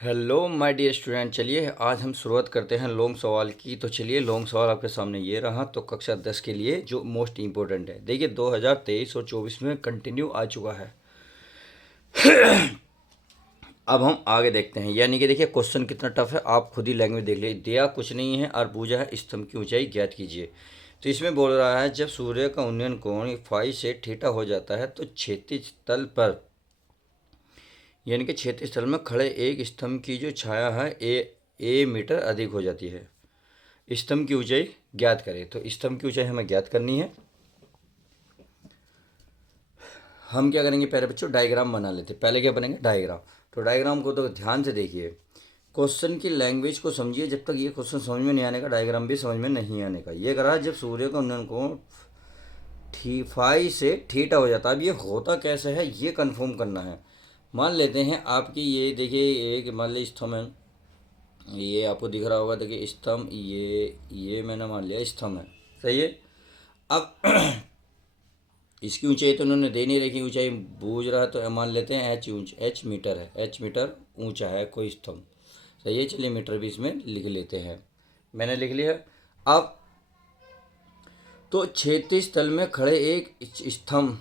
Hello my dear student. चलिए आज हम शुरुआत करते हैं लॉन्ग सवाल की। तो चलिए लॉन्ग सवाल आपके सामने ये रहा। तो कक्षा 10 के लिए जो मोस्ट इम्पोर्टेंट है, देखिए 2023 और 24 में कंटिन्यू आ चुका है। अब हम आगे देखते हैं, यानी कि देखिए क्वेश्चन कितना टफ है, आप खुद ही लैंग्वेज देख लीजिए। दिया कुछ नहीं है और पूछा है स्तंभ की ऊंचाई ज्ञात कीजिए। तो इसमें बोल रहा है जब सूर्य का उन्नयन कोण फाई से थीटा हो जाता है तो क्षैतिज तल पर, यानी कि क्षैतिज तल में खड़े एक स्तंभ की जो छाया है ए मीटर अधिक हो जाती है। स्तंभ की ऊंचाई ज्ञात करें। तो स्तंभ की ऊंचाई हमें ज्ञात करनी है। हम क्या करेंगे, पहले बच्चों डायग्राम बना लेते। पहले क्या बनेंगे, डायग्राम। तो डायग्राम को तो ध्यान से देखिए, क्वेश्चन की लैंग्वेज को समझिए। जब तक ये क्वेश्चन समझ में नहीं आने का, डायग्राम भी समझ में नहीं आने का। ये करा जब सूर्य का उन्नयन कोण फाई से थीटा हो जाता है। अब ये होता कैसे है ये कंफर्म करना है। मान लेते हैं आपकी ये देखिए एक मान ली स्तंभ है, ये आपको दिख रहा होगा। देखिए स्तंभ, ये मैंने मान लिया स्तंभ है, सही है। अब इसकी ऊंचाई तो उन्होंने दे नहीं रखी, ऊंचाई बूझ रहा है तो मान लेते हैं एच मीटर है। एच मीटर ऊंचा है कोई स्तंभ, सही है। चलिए मीटर भी इसमें लिख लेते हैं, मैंने लिख लिया। अब तो क्षैतिज तल में खड़े एक स्तंभ,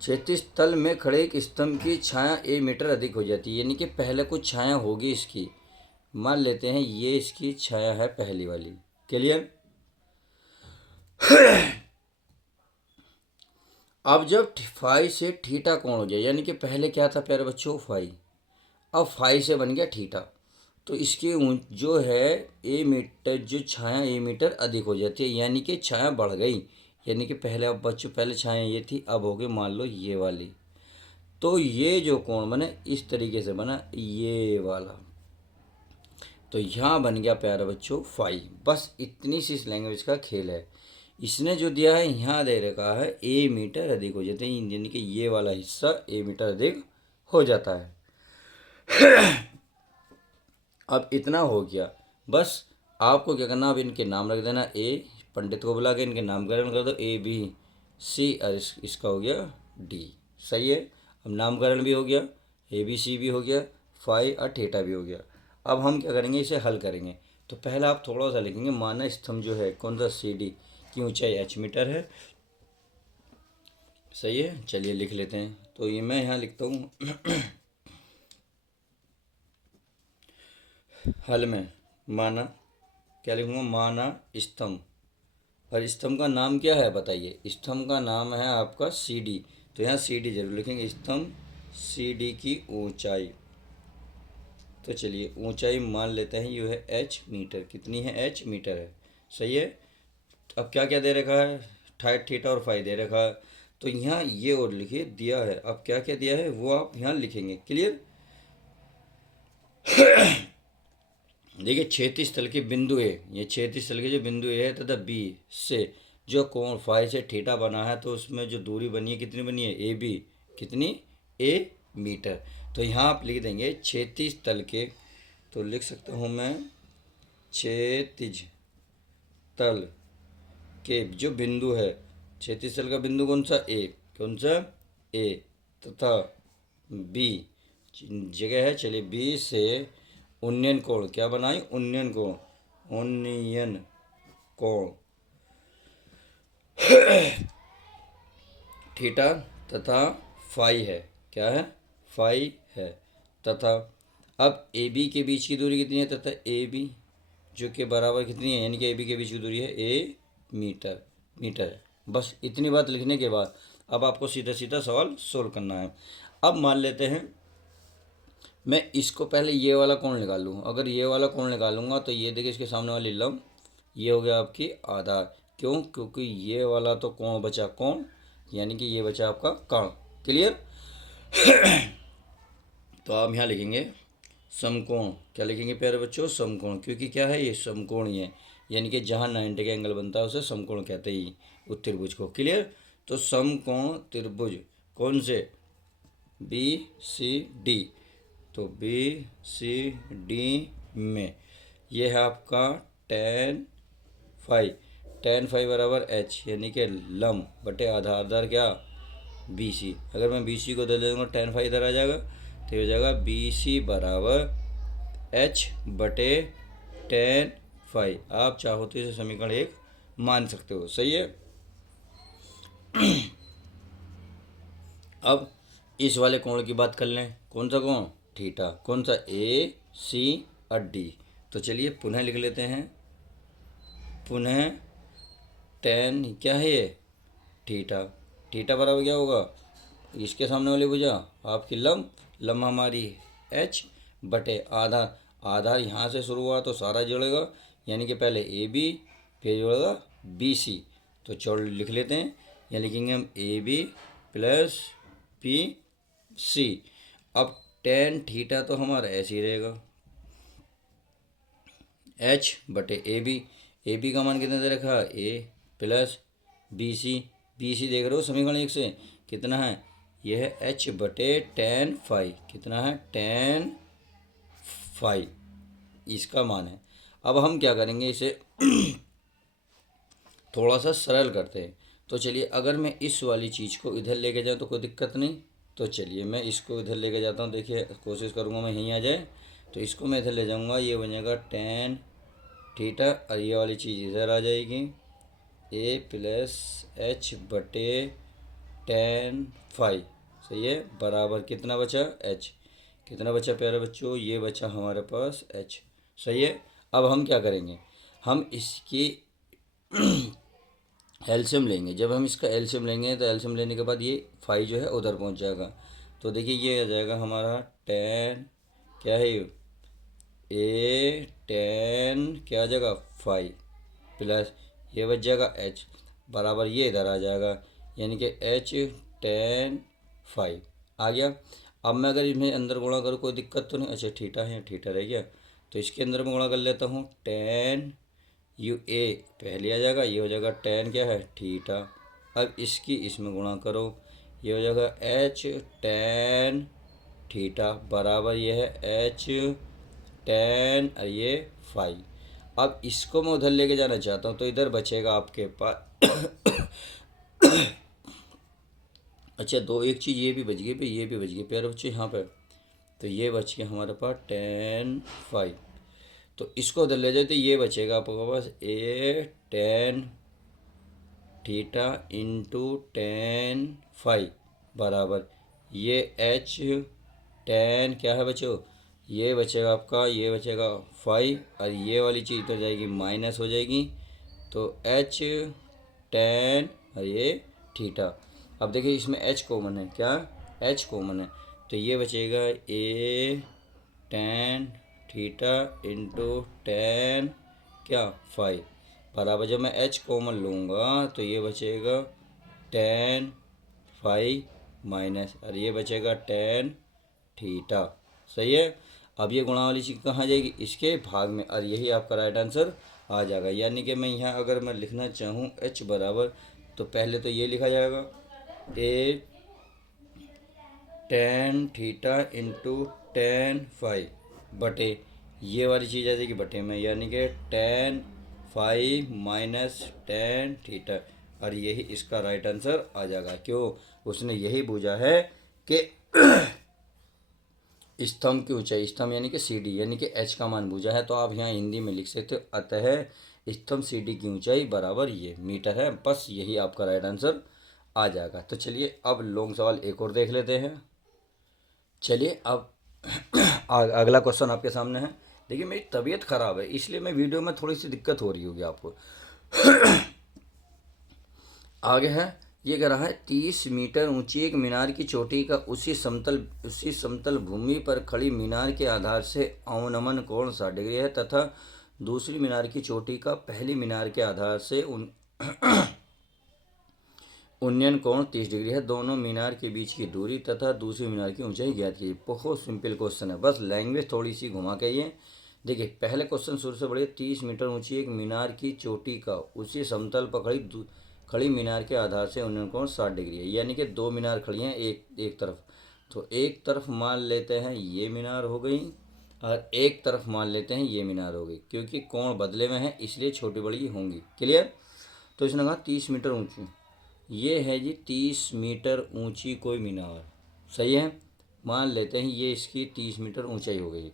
क्षैतिज तल में खड़े एक स्तंभ की छाया ए मीटर अधिक हो जाती है। यानी कि पहले कुछ छाया होगी इसकी, मान लेते हैं ये इसकी छाया है पहली वाली। क्लियर। अब जब फाई से थीटा कोण हो जाए, यानी कि पहले क्या था प्यारे बच्चों, फाई, अब फाई से बन गया थीटा, तो इसकी जो है ए मीटर, जो छाया ए मीटर अधिक हो जाती है, यानी कि छाया बढ़ गई। यानी कि पहले, अब बच्चों पहले छाया ये थी, अब हो गई मान लो ये वाली। तो ये जो कोण बने इस तरीके से बना, ये वाला। तो यहाँ बन गया प्यारे बच्चों फाई। बस इतनी सी इस लैंग्वेज का खेल है। इसने जो दिया है यहाँ दे रखा है ए मीटर अधिक हो जाते हैं, यानी कि ये वाला हिस्सा ए मीटर अधिक हो जाता है। अब इतना हो गया, बस आपको क्या करना, अब इनके नाम रख देना। ए, पंडित को बुला के इनके नामकरण कर दो, ए बी सी, और इसका हो गया डी, सही है। अब नामकरण भी हो गया, ए बी सी भी हो गया, फाई और थीटा भी हो गया। अब हम क्या करेंगे, इसे हल करेंगे। तो पहला आप थोड़ा सा लिखेंगे, माना स्तंभ जो है कौन सा, सी डी की ऊंचाई एच मीटर है, सही है। चलिए लिख लेते हैं। तो ये मैं यहाँ लिखता हूँ। हल में माना, क्या लिखूँगा, माना स्तंभ, और स्तंभ का नाम क्या है बताइए। स्तंभ का नाम है आपका सी डी। तो यहाँ सी डी जरूर लिखेंगे, स्तंभ सी डी की ऊंचाई। तो चलिए ऊंचाई मान लेते हैं ये है एच मीटर। कितनी है, एच मीटर है, सही है। अब क्या क्या दे रखा है, थाइट थीटा और फाई दे रखा है। तो यहाँ ये और लिखिए दिया है। अब क्या क्या दिया है वो आप यहाँ लिखेंगे। क्लियर। देखिए क्षैतिज तल के बिंदु ए, ये क्षैतिज तल के जो बिंदु ए है तथा बी से जो कोण फाई से थीटा बना है, तो उसमें जो दूरी बनी है कितनी बनी है, ए बी, कितनी, ए मीटर। तो यहाँ आप लिख देंगे क्षैतिज तल के, तो लिख सकता हूँ मैं क्षैतिज तल के जो बिंदु है, क्षैतिज तल का बिंदु कौन सा, ए, कौन सा, ए, तथा बी जगह है। चलिए बी से उन्नयन कोण क्या बनाए, उन्नयन कोण, उन्नयन कोण थीटा तथा फाई है, क्या है, फाई है। तथा अब ए बी के बीच की दूरी कितनी है, तथा ए बी जो कि बराबर कितनी है, यानी कि ए बी के बीच की दूरी है ए मीटर, मीटर है। बस इतनी बात लिखने के बाद अब आपको सीधा सीधा सवाल सोल्व करना है। अब मान लेते हैं मैं इसको पहले ये वाला कोण निकाल लूँ। अगर ये वाला कोण निकालूंगा तो ये देखिए इसके सामने वाली लंब, ये हो गया आपकी आधार। क्यों, क्योंकि ये वाला तो कोण बचा कोण, यानी कि ये बचा आपका कर्ण। क्लियर। तो आप यहाँ लिखेंगे समकोण, क्या लिखेंगे प्यारे बच्चों, समकोण। क्योंकि क्या है ये समकोण ही है, यानी कि जहाँ 90 का एंगल बनता है उसे समकोण कहते ही उस त्रिभुज को। क्लियर। तो समकोण त्रिभुज कौन से, बी सी डी। तो बी सी डी में ये है आपका टेन फाइव बराबर एच, यानी कि लंब बटे आधार, आधार क्या, बी सी। अगर मैं बी सी को दे दूँगा टेन फाइव इधर आ जाएगा, तो हो जाएगा बी सी बराबर एच बटे टेन फाइव। आप चाहो तो इसे समीकरण 1 मान सकते हो। सही है। अब इस वाले कोण की बात कर लें। कौन सा कोण? थीटा। कौन सा? ए सी और डी। तो चलिए पुनः लिख लेते हैं। पुनः टेन क्या है ये? थीटा। थीटा बराबर क्या होगा? इसके सामने वाली भुजा आपकी लंब हमारी एच बटे आधार। आधार यहाँ से शुरू हुआ तो सारा जुड़ेगा, यानी कि पहले ए बी फिर जुड़ेगा बी सी। तो चौड़ लिख लेते हैं। यहाँ लिखेंगे हम A B plus P C. अब टेन थीटा तो हमारा ऐसे ही रहेगा, एच बटे ए बी का मान कितना दे रखा? ए प्लस बी सी देख रहे हो समीकरण 1 से कितना है? यह है एच बटे टेन फाइव। कितना है? टेन फाइव इसका मान है। अब हम क्या करेंगे, इसे थोड़ा सा सरल करते हैं। तो चलिए अगर मैं इस वाली चीज़ को इधर लेके जाऊँ तो कोई दिक्कत नहीं। तो चलिए मैं इसको इधर लेके जाता हूँ। देखिए कोशिश करूँगा मैं यहीं आ जाए। तो इसको मैं इधर ले जाऊँगा, ये बन जाएगा टेन थीटा और ये वाली चीज़ इधर आ जाएगी, ए प्लस एच बटे टेन फाइव। सही है। बराबर कितना बचा? एच। कितना बचा प्यारे बच्चों? ये बचा हमारे पास एच। सही है। अब हम क्या करेंगे, हम इसकी एलसीएम लेंगे। जब हम इसका एलसीएम लेंगे तो एलसीएम लेने के बाद ये फाइव जो है उधर पहुंच जाएगा। तो देखिए ये आ जाएगा हमारा टेन, क्या है ये? ए टेन क्या आ जाएगा? फाइव प्लस ये बच जाएगा एच बराबर ये इधर आ जाएगा, यानी कि एच टेन फाइव आ गया। अब मैं अगर इसमें अंदर गुणा करूँ कोई दिक्कत तो नहीं? अच्छा थीटा है, थीटा रह गया। तो इसके अंदर मैं गुणा कर लेता हूँ, टेन यू ए पहले आ जाएगा, ये हो जाएगा टेन क्या है? थीटा। अब इसकी इसमें गुणा करो, ये हो जाएगा एच टेन थीटा बराबर ये है एच टेन और ये फाइव। अब इसको मैं उधर लेके जाना चाहता हूँ तो इधर बचेगा आपके पास अच्छा दो, एक चीज़ ये भी बच गई पे, ये भी बच गई प्यारे बच्चे यहाँ पे। तो ये बच गया हमारे पास टेन फाइव। तो इसको उधर ले जाए तो ये बचेगा आपके पास A ten theta into ten five बराबर ये एच टेन क्या है बच्चों? ये बचेगा आपका, ये बचेगा फाइव और ये वाली चीज़ तो जाएगी माइनस हो जाएगी। तो एच टेन और ये थीटा। अब देखिए इसमें एच कॉमन है, क्या? एच कॉमन है। तो ये बचेगा ए टेन थीटा इंटू टेन क्या? फाइव बराबर जब मैं एच कॉमन लूँगा तो ये बचेगा टेन फाइव माइनस और ये बचेगा टेन थीटा। सही है। अब ये गुणा वाली चीज़ कहाँ जाएगी? इसके भाग में, और यही आपका राइट आंसर आ जाएगा। यानी कि मैं यहाँ अगर मैं लिखना चाहूँ एच बराबर, तो पहले तो ये लिखा जाएगा A ten theta into ten five बटे ये वाली चीज़ आ जाएगी बटे में, यानी कि ten five minus tan theta और यही इसका राइट आंसर आ जाएगा। क्यों? उसने यही बूझा है कि स्तंभ की ऊंचाई, स्तंभ यानी कि सी डी यानी कि एच का मान बूझा है। तो आप यहाँ हिंदी में लिख सकते हो, अतः स्तंभ सी डी की ऊंचाई बराबर ये मीटर है। बस यही आपका राइट आंसर आ जाएगा। तो चलिए अब लॉन्ग सवाल एक और देख लेते हैं। चलिए अब अगला क्वेश्चन आपके सामने है। देखिए मेरी तबीयत ख़राब है इसलिए मैं वीडियो में थोड़ी सी दिक्कत हो रही होगी आपको। आगे है, ये कह रहा है 30 मीटर ऊंची एक मीनार की चोटी का उसी समतल भूमि पर खड़ी मीनार के आधार से अवनमन कोण 60 डिग्री है तथा दूसरी मीनार की चोटी का पहली मीनार के आधार से उन्नयन कोण 30 डिग्री है। दोनों मीनार के बीच की दूरी तथा दूसरी मीनार की ऊंचाई ज्ञात कीजिए। बहुत सिंपल क्वेश्चन है, बस लैंग्वेज थोड़ी सी घुमा के ये देखिए। पहले क्वेश्चन शुरू से बढ़िए। 30 मीटर ऊंची एक मीनार की चोटी का उसी समतल पर खड़ी मीनार के आधार से उन्नयन कोण 60 डिग्री है। यानी कि दो मीनार खड़ी हैं एक तरफ, तो एक तरफ मान लेते हैं ये मीनार हो गई और एक तरफ मान लेते हैं ये मीनार हो गई, क्योंकि कोण बदले में है इसलिए छोटी बड़ी होंगी। क्लियर? तो इसने कहा 30 मीटर ऊंची, ये है जी 30 मीटर ऊंची कोई मीनार। सही है, मान लेते हैं ये इसकी 30 मीटर ऊंचाई हो गई।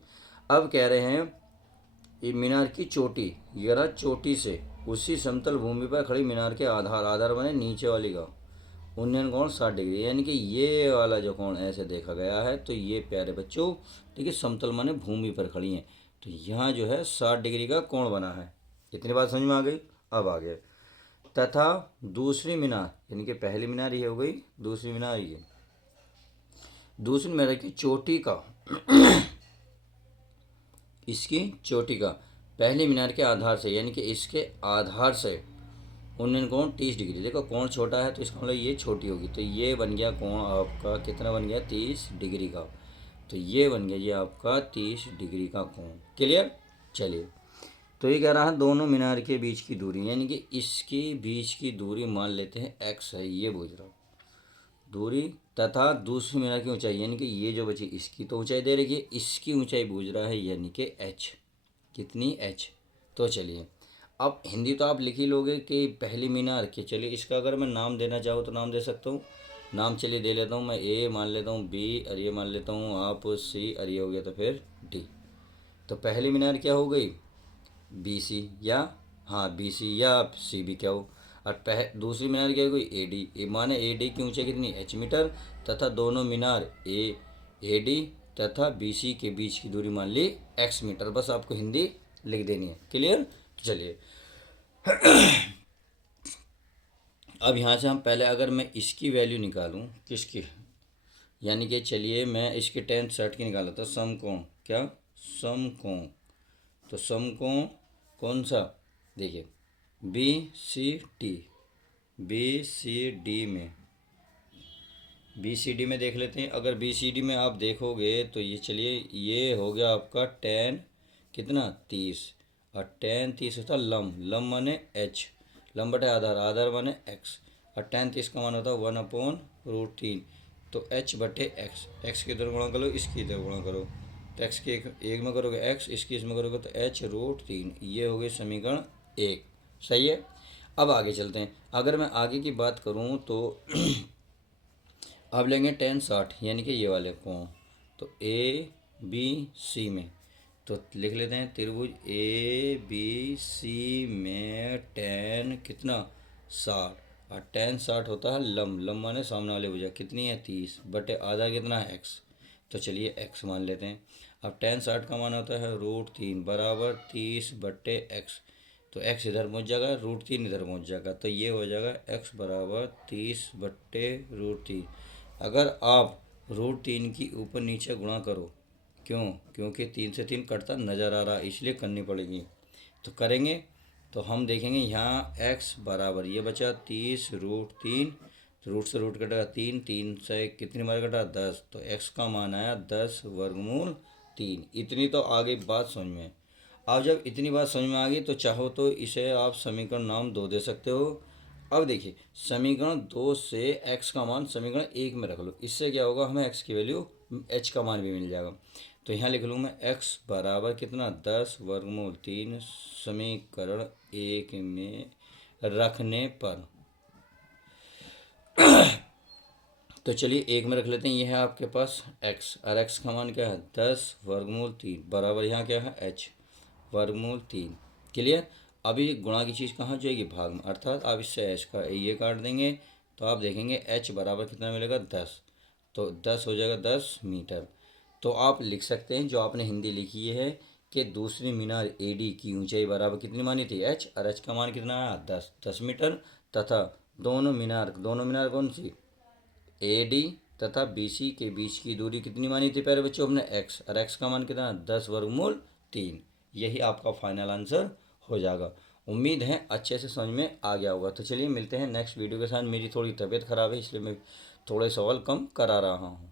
अब कह रहे हैं ये मीनार की चोटी, ये रहा चोटी से उसी समतल भूमि पर खड़ी मीनार के आधार, आधार बने नीचे वाली का उन्नयन कोण 60 डिग्री, यानी कि ये वाला जो कोण ऐसे देखा गया है। तो ये प्यारे बच्चों ठीक है, समतल माने भूमि पर खड़ी हैं, तो यहाँ जो है 60 डिग्री का कोण बना है। इतनी बात समझ में आ गई। अब आ गया तथा दूसरी मीनार, यानी कि पहली मीनार ये हो गई, दूसरी मीनार ये, दूसरी मीनार की चोटी का इसकी चोटी का पहली मीनार के आधार से, यानी कि इसके आधार से उन्नयन कोण 30 डिग्री। देखो कोण छोटा है तो इसका मतलब ये छोटी होगी, तो ये बन गया कोण आपका कितना बन गया 30 डिग्री का। तो ये बन गया ये आपका 30 डिग्री का कोण। क्लियर। चलिए, तो ये कह रहा है दोनों मीनार के बीच की दूरी, यानी कि इसके बीच की दूरी मान लेते हैं x है, ये पूछ रहा हूँ दूरी, तथा दूसरी मीनार की ऊंचाई, यानी कि ये जो बची इसकी तो ऊंचाई दे रखी है, इसकी ऊंचाई पूछ रहा है, यानी कि h कितनी h। तो चलिए अब हिंदी तो आप लिख ही लोगे कि पहली मीनार के। चलिए इसका अगर मैं नाम देना चाहूँ तो नाम दे सकता हूँ। नाम चलिए दे लेता हूँ मैं, ए मान लेता हूँ, बी और ये मान लेता हूँ आप, सी और ये हो गया तो फिर डी। तो पहली मीनार क्या हो गई बी सी, या हाँ बी सी या सी भी क्या हो। और दूसरी मीनार क्या हो गई ए डी, ए माने ए डी की ऊंचाई कितनी h मीटर, तथा दोनों मीनार ए डी तथा बी सी के बीच की दूरी मान ली x मीटर। बस आपको हिंदी लिख देनी है। क्लियर। तो चलिए अब यहाँ से हम पहले अगर मैं इसकी वैल्यू निकालूँ किसकी, यानी कि चलिए मैं इसके 10 60 की निकाला था समकोण, क्या समकोण। तो समकोण कौन सा, देखिए B C D, B C D में, बी सी डी में देख लेते हैं। अगर बी सी डी में आप देखोगे तो ये चलिए ये हो गया आपका 10 कितना 30, और 10 30 होता लम, लम माने h, लम बटे आधार, आधार माने x, और 10 30 का मान होता है 1/√3। तो h बटे x, x की इधर गुणा करो, इसकी इधर गुणा करो, तो x के एक में करोगे x, इसकी इसमें करोगे तो h√3। ये हो गई समीकरण 1। सही है। अब आगे चलते हैं। अगर मैं आगे की बात करूँ तो अब लेंगे 10 60, यानी कि ये वाले कोण। तो ए बी सी में, तो लिख लेते हैं त्रिभुज ए बी सी में 10 कितना 60, और 10 60 होता है लम, लम माने सामने वाले भुजा कितनी है 30 बटे आधा कितना है x। तो चलिए x मान लेते हैं। अब 10 60 का मान होता है √3 बराबर 30 बटे x। तो x इधर पहुंच जाएगा, √3 इधर पहुंच जाएगा, तो ये हो जाएगा x बराबर 30 बटे √3। अगर आप √3 की ऊपर नीचे गुणा करो, क्यों, क्योंकि 3 से 3 कटता नज़र आ रहा है इसलिए करनी पड़ेगी। तो करेंगे तो हम देखेंगे यहाँ x बराबर ये बचा 30 √3, तो रूट से रूट कटेगा 3, 3 से कितनी बार कटा 10, तो x का मान आया 10√3। इतनी तो आगे बात समझ में। अब जब इतनी बात समझ में आ गई तो चाहो तो इसे आप समीकरण नाम 2 दे सकते हो। अब देखिए समीकरण 2 से x का मान समीकरण 1 में रख लो, इससे क्या होगा हमें x की वैल्यू h का मान भी मिल जाएगा। तो यहाँ लिख लूँ मैं x बराबर कितना 10√3 समीकरण 1 में रखने पर। तो चलिए 1 में रख लेते हैं, ये है आपके पास x, और x का मान क्या है 10√3 बराबर यहाँ क्या है h√3। क्लियर। अभी गुणा की चीज़ कहाँ जाएगी भाग में, अर्थात आप इससे h का ये काट देंगे तो आप देखेंगे h बराबर कितना मिलेगा 10, तो 10 हो जाएगा 10 मीटर। तो आप लिख सकते हैं जो आपने हिंदी लिखी है कि दूसरी मीनार ए डी की ऊंचाई बराबर कितनी मानी थी h, और h का मान कितना आया 10 मीटर, तथा दोनों मीनार कौन सी ए डी तथा बी सी के बीच की दूरी कितनी मानी थी प्यारे बच्चों हमने x, और x का मान कितना 10√3। यही आपका फाइनल आंसर हो जाएगा। उम्मीद है अच्छे से समझ में आ गया होगा। तो चलिए मिलते हैं नेक्स्ट वीडियो के साथ। मेरी थोड़ी तबीयत ख़राब है इसलिए मैं थोड़े सवाल कम करा रहा हूँ।